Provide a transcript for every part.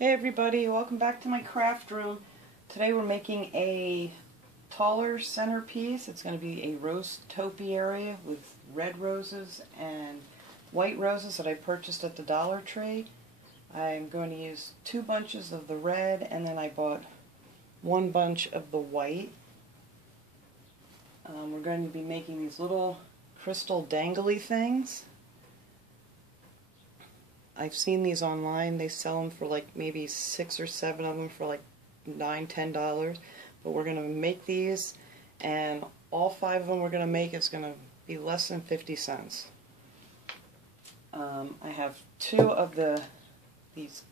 Hey everybody, welcome back to my craft room. Today we're making a taller centerpiece. It's going to be a Rose Topiary with red roses and white roses that I purchased at the Dollar Tree. I'm going to use 2 bunches of the red, and then I bought 1 bunch of the white. We're going to be making these little crystal dangly things. I've seen these online. They sell them for like maybe 6 or 7 of them for like $9, $10. But we're going to make these, and all 5 of them we're going to make is going to be less than 50 cents. I have 2 of these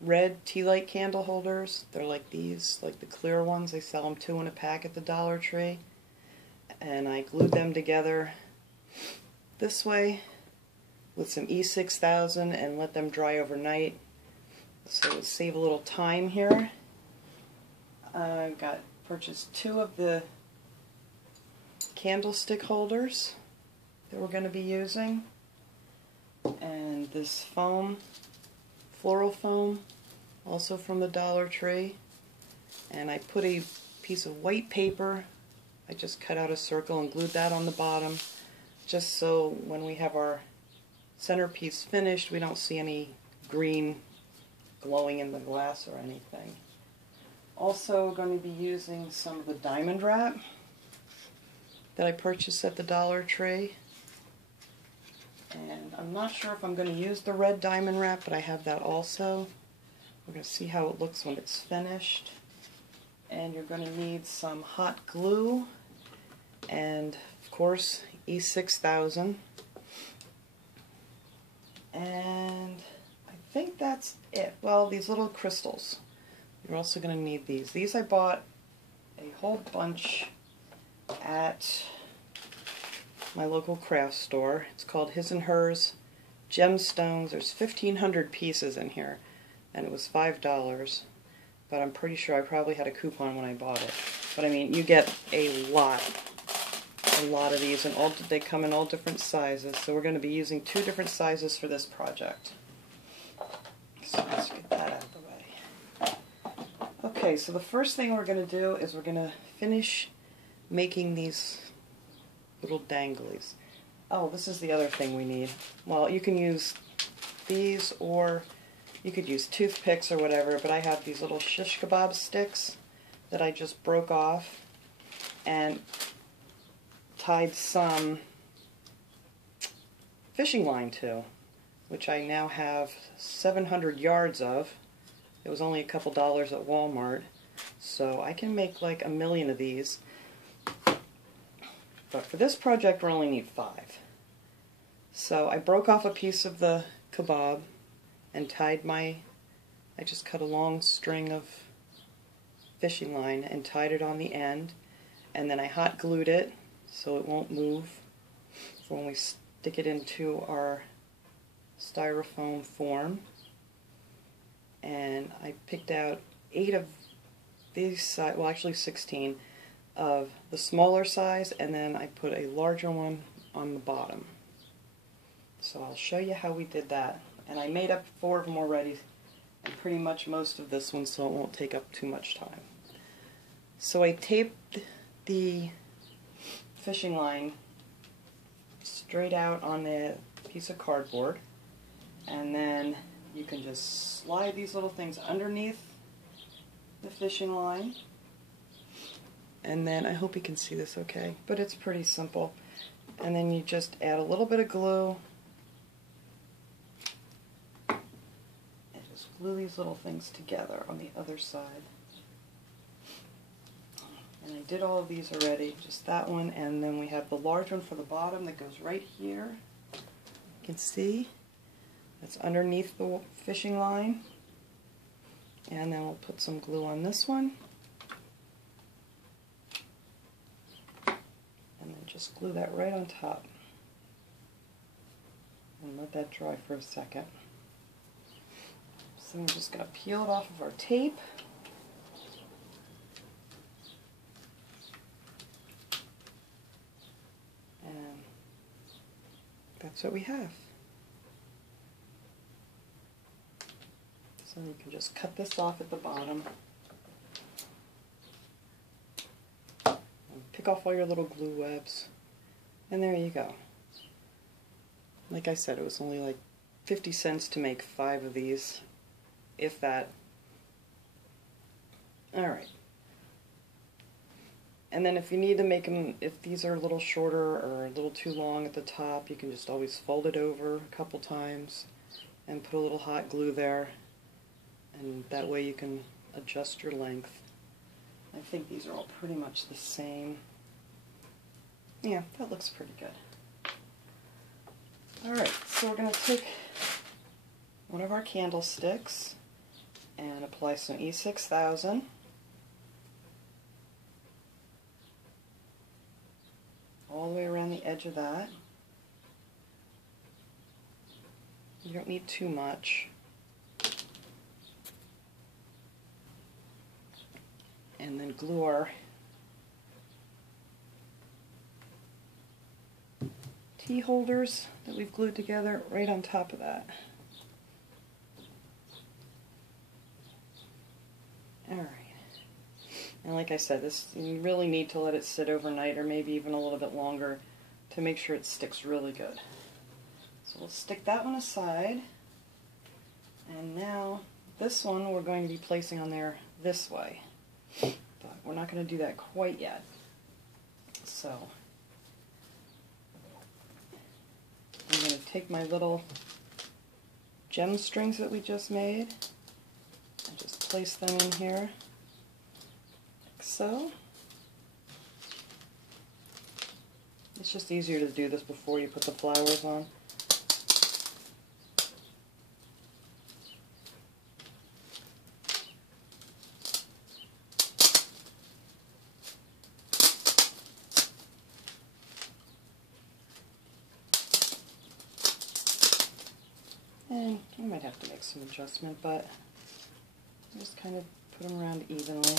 red tea light candle holders. They're like these, like the clear ones. They sell them 2 in a pack at the Dollar Tree. And I glued them together this way with some E6000 and let them dry overnight, so it'll save a little time here. I purchased 2 of the candlestick holders that we're going to be using, and this foam, floral foam, also from the Dollar Tree. And I put a piece of white paper, I just cut out a circle and glued that on the bottom, just so when we have our centerpiece finished, we don't see any green glowing in the glass or anything. Also going to be using some of the diamond wrap that I purchased at the Dollar Tree. And I'm not sure if I'm going to use the red diamond wrap, but I have that also. We're going to see how it looks when it's finished. And you're going to need some hot glue and, of course, E6000. And I think that's it. Well, these little crystals. You're also going to need these. These I bought a whole bunch at my local craft store. It's called His and Hers Gemstones. There's 1,500 pieces in here, and it was $5. But I'm pretty sure I probably had a coupon when I bought it. But I mean, you get a lot of these, and they come in all different sizes. So we're going to be using 2 different sizes for this project. So let's get that out of the way. Okay, so the first thing we're going to do is we're going to finish making these little danglies. Oh, this is the other thing we need. Well, you can use these, or you could use toothpicks or whatever, but I have these little shish kebab sticks that I just broke off and tied some fishing line to, which I now have 700 yards of. It was only a couple dollars at Walmart, so I can make like 1,000,000 of these. But for this project, we only need 5. So I broke off a piece of the kebab and I just cut a long string of fishing line and tied it on the end, and then I hot glued it so it won't move for when we stick it into our styrofoam form. And I picked out 8 of these, well actually 16 of the smaller size, and then I put a larger one on the bottom. So I'll show you how we did that. And I made up 4 of them already, and pretty much most of this one, so it won't take up too much time. So I taped the fishing line straight out on a piece of cardboard, and then you can just slide these little things underneath the fishing line, and then I hope you can see this okay, but it's pretty simple. And then you just add a little bit of glue and just glue these little things together on the other side. And I did all of these already, just that one, and then we have the large one for the bottom that goes right here. You can see that's underneath the fishing line. And then we'll put some glue on this one. And then just glue that right on top. And let that dry for a second. So we're just going to peel it off of our tape. That's what we have. So you can just cut this off at the bottom. And pick off all your little glue webs. And there you go. Like I said, it was only like 50 cents to make 5 of these, if that. Alright. And then if you need to make them, if these are a little shorter or a little too long at the top, you can just always fold it over a couple times and put a little hot glue there. And that way you can adjust your length. I think these are all pretty much the same. Yeah, that looks pretty good. Alright, so we're going to take one of our candlesticks and apply some E6000. All the way around the edge of that. You don't need too much. And then glue our tea holders that we've glued together right on top of that. Alright. And like I said, this, you really need to let it sit overnight or maybe even a little bit longer to make sure it sticks really good. So we'll stick that one aside. And now this one we're going to be placing on there this way. But we're not going to do that quite yet. So I'm going to take my little gem strings that we just made and just place them in here, like so. It's just easier to do this before you put the flowers on. And I might have to make some adjustment, but just kind of put them around evenly.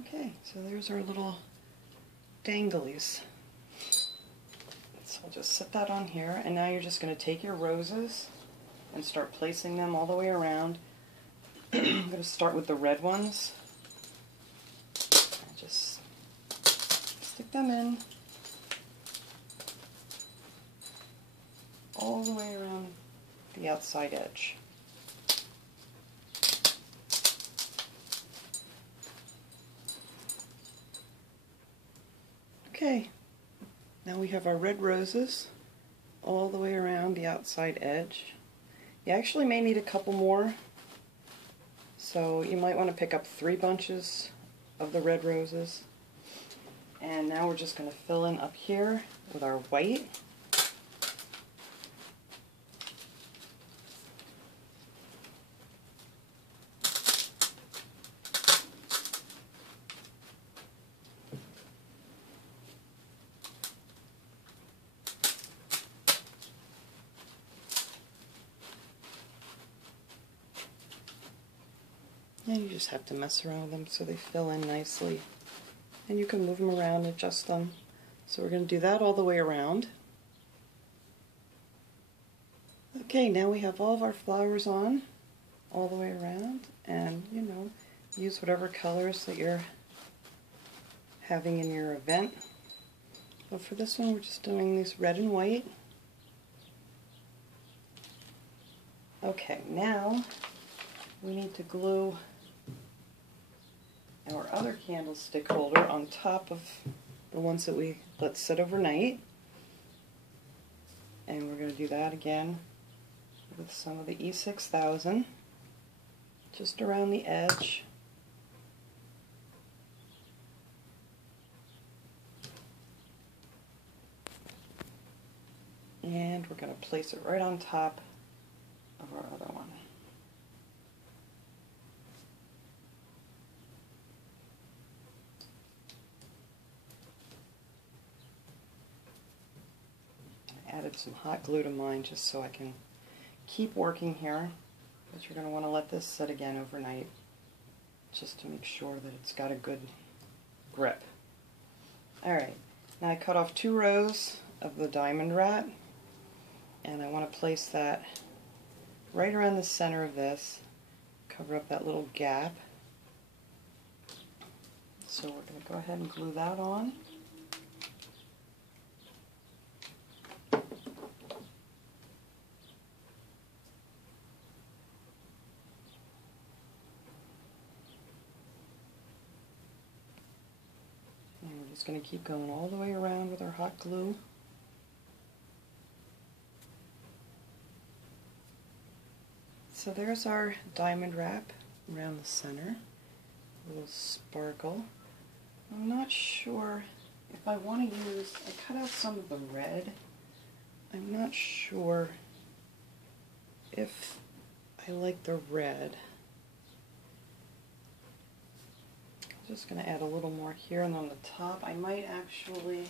Okay, so there's our little danglies. So I'll just set that on here, and now you're just going to take your roses and start placing them all the way around. I'm going to start with the red ones. And just stick them in all the way around the outside edge. Okay, now we have our red roses all the way around the outside edge. You actually may need a couple more, so you might want to pick up 3 bunches of the red roses. And now we're just going to fill in up here with our white. And you just have to mess around with them so they fill in nicely. And you can move them around, adjust them. So we're going to do that all the way around. Okay, now we have all of our flowers on all the way around. And, you know, use whatever colors that you're having in your event. But for this one, we're just doing these red and white. Okay, now we need to glue our other candlestick holder on top of the ones that we let sit overnight. And we're going to do that again with some of the E6000 just around the edge. And we're going to place it right on top of our other one. Added some hot glue to mine just so I can keep working here, but you're going to want to let this sit again overnight just to make sure that it's got a good grip. Alright, now I cut off 2 rows of the diamond rat, and I want to place that right around the center of this, cover up that little gap. So we're going to go ahead and glue that on. And we're just going to keep going all the way around with our hot glue. So there's our diamond wrap around the center, a little sparkle. I'm not sure if I want to use, I cut out some of the red. I'm not sure if I like the red. I'm just going to add a little more here, and on the top I might actually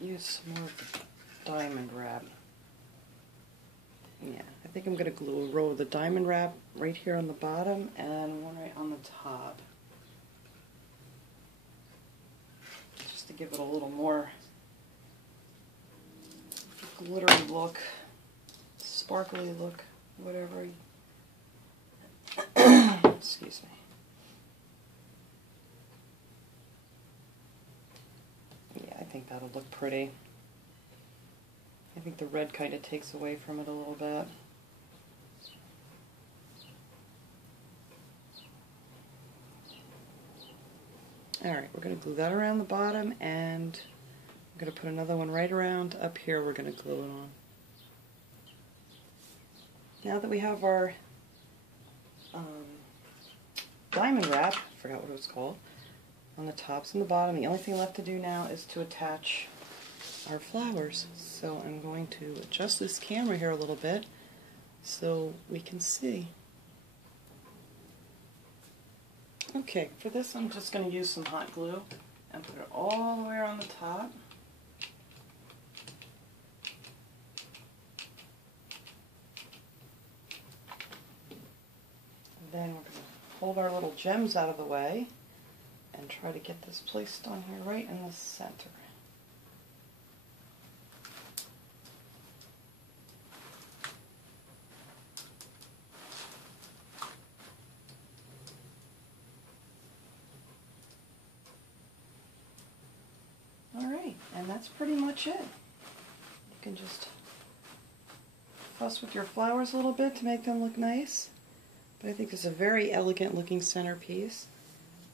use some more of the diamond wrap. Yeah, I think I'm going to glue a row of the diamond wrap right here on the bottom and one right on the top. Just to give it a little more glittery look, sparkly look, whatever. Excuse me. Yeah, I think that'll look pretty. I think the red kind of takes away from it a little bit. Alright, we're going to glue that around the bottom, and I'm going to put another one right around up here. We're going to glue it on. Now that we have our diamond wrap, I forgot what it was called, on the tops and the bottom, the only thing left to do now is to attach our flowers. So I'm going to adjust this camera here a little bit so we can see. Okay, for this I'm just going to use some hot glue and put it all the way around the top. And then we're going to hold our little gems out of the way and try to get this placed on here right in the center. Alright, and that's pretty much it. You can just fuss with your flowers a little bit to make them look nice. But I think it's a very elegant looking centerpiece.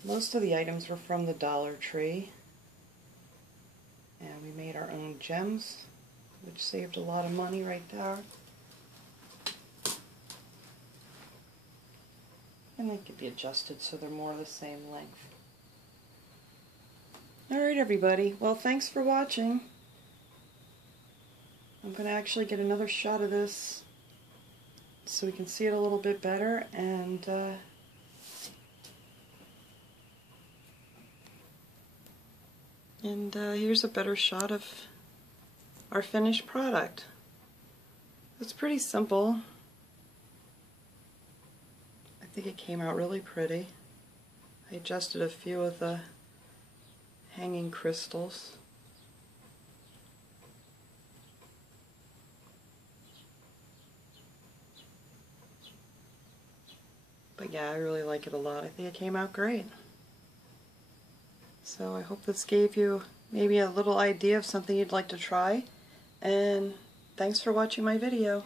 Most of the items were from the Dollar Tree. And we made our own gems, which saved a lot of money right there. And they could be adjusted so they're more the same length. Alright everybody, well thanks for watching. I'm going to actually get another shot of this so we can see it a little bit better, and here's a better shot of our finished product. It's pretty simple. I think it came out really pretty. I adjusted a few of the hanging crystals. But yeah, I really like it a lot. I think it came out great. So I hope this gave you maybe a little idea of something you'd like to try. And thanks for watching my video.